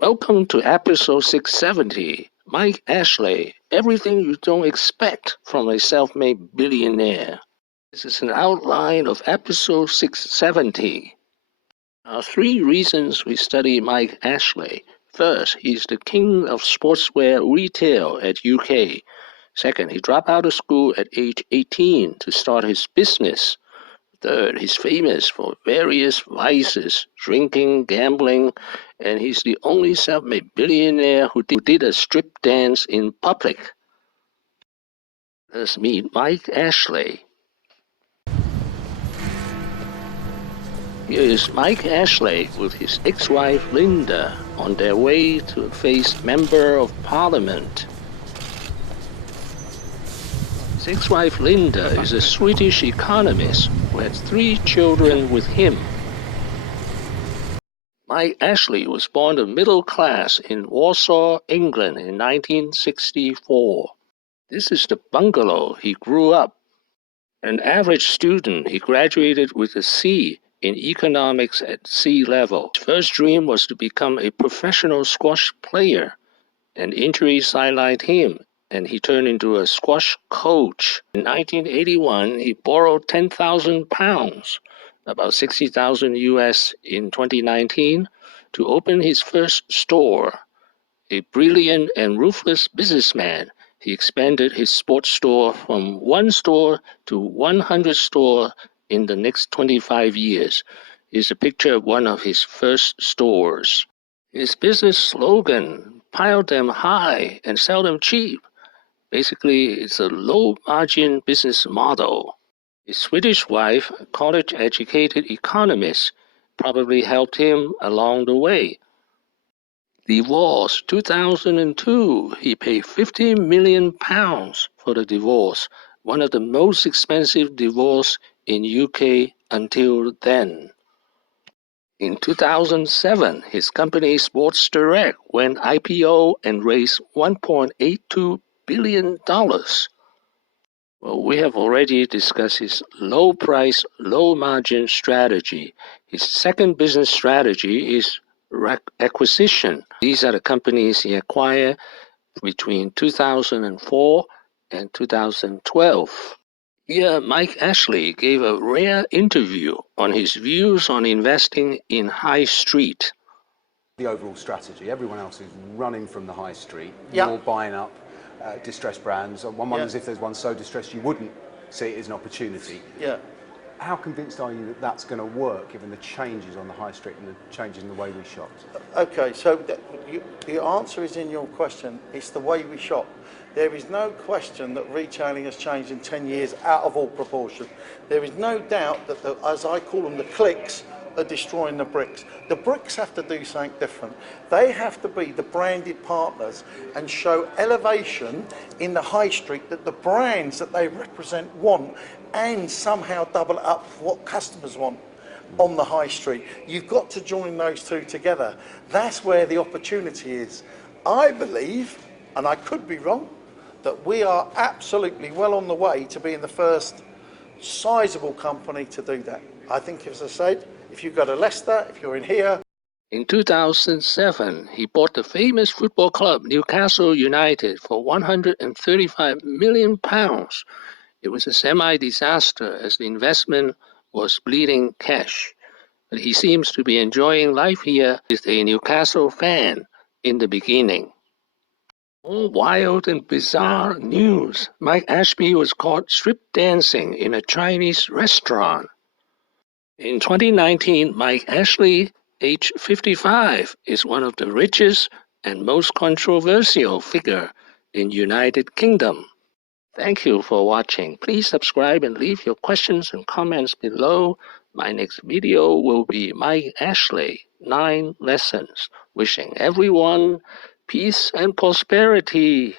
Welcome to episode 670. Mike Ashley, everything you don't expect from a self-made billionaire. This is an outline of episode 670. 3 reasons we study Mike Ashley. First, he's the king of sportswear retail at UK. Second, he dropped out of school at age 18 to start his business. Third, he's famous for various vices, drinking, gambling, and he's the only self-made billionaire who did a strip dance in public. Let's meet Mike Ashley. Here is Mike Ashley with his ex-wife Linda on their way to face Member of Parliament. His ex-wife Linda is a Swedish economist who has 3 children with him. Mike Ashley was born to middle class in Walsall, England in 1964. This is the bungalow he grew up. An average student, he graduated with a C in economics at C level. His first dream was to become a professional squash player. An injury sidelined him, and he turned into a squash coach. In 1981, he borrowed £10,000, about $60,000 US in 2019, to open his first store. A brilliant and ruthless businessman, he expanded his sports store from 1 store to 100 stores in the next 25 years. Here's a picture of one of his first stores. His business slogan, pile them high and sell them cheap. Basically, it's a low-margin business model. His Swedish wife, a college-educated economist, probably helped him along the way. Divorce, 2002. He paid £50 million for the divorce, one of the most expensive divorces in UK until then. In 2007, his company Sports Direct went IPO and raised $1.82 billion. Well, we have already discussed his low-price, low-margin strategy. His second business strategy is acquisition. These are the companies he acquired between 2004 and 2012. Here, Mike Ashley gave a rare interview on his views on investing in high street. The overall strategy, everyone else is running from the high street. Yep. You're buying up distressed brands. One wonders if there's one so distressed you wouldn't see it as an opportunity. Yeah. How convinced are you that that's going to work, given the changes on the high street and the changes in the way we shop? Okay, so the answer is in your question. It's the way we shop. There is no question that retailing has changed in 10 years out of all proportion. There is no doubt that, as I call them, the clicks are destroying the bricks. The bricks have to do something different. They have to be the branded partners and show elevation in the high street that the brands that they represent want, and somehow double up what customers want on the high street. You've got to join those two together. That's where the opportunity is. I believe, and I could be wrong, that we are absolutely well on the way to being the first sizable company to do that. I think, as I said, if you go to Leicester, if you're in here. In 2007, he bought the famous football club Newcastle United for £135 million. It was a semi-disaster as the investment was bleeding cash. But he seems to be enjoying life here as a Newcastle fan in the beginning. All wild and bizarre news. Mike Ashley was caught strip dancing in a Chinese restaurant. In 2019, Mike Ashley, age 55, is one of the richest and most controversial figure in United Kingdom. Thank you for watching. Please subscribe and leave your questions and comments below. My next video will be Mike Ashley, 9 lessons. Wishing everyone peace and prosperity.